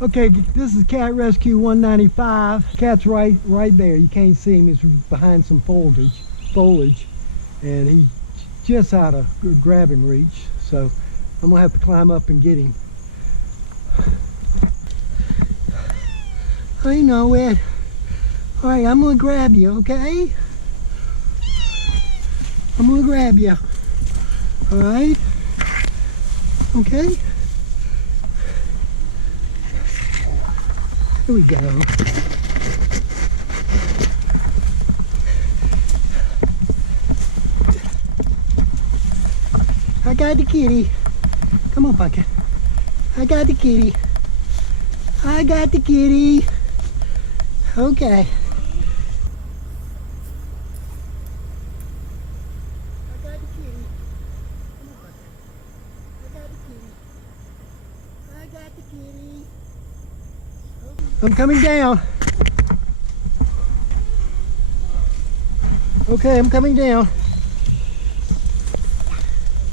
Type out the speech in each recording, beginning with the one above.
Okay, this is Cat Rescue 195. Cat's right there. You can't see him. He's behind some foliage, and he's just out of grabbing reach. So I'm gonna have to climb up and get him. I know it. All right, I'm gonna grab you, okay? I'm gonna grab you. All right? Okay? Here we go. I got the kitty. Come on, Pumpkin. I got the kitty. I got the kitty. Okay. I got the kitty. Come on, Pumpkin. I got the kitty. I got the kitty. I'm coming down. Okay, I'm coming down.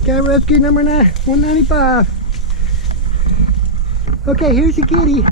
Cat rescue number 195. Okay, here's the kitty.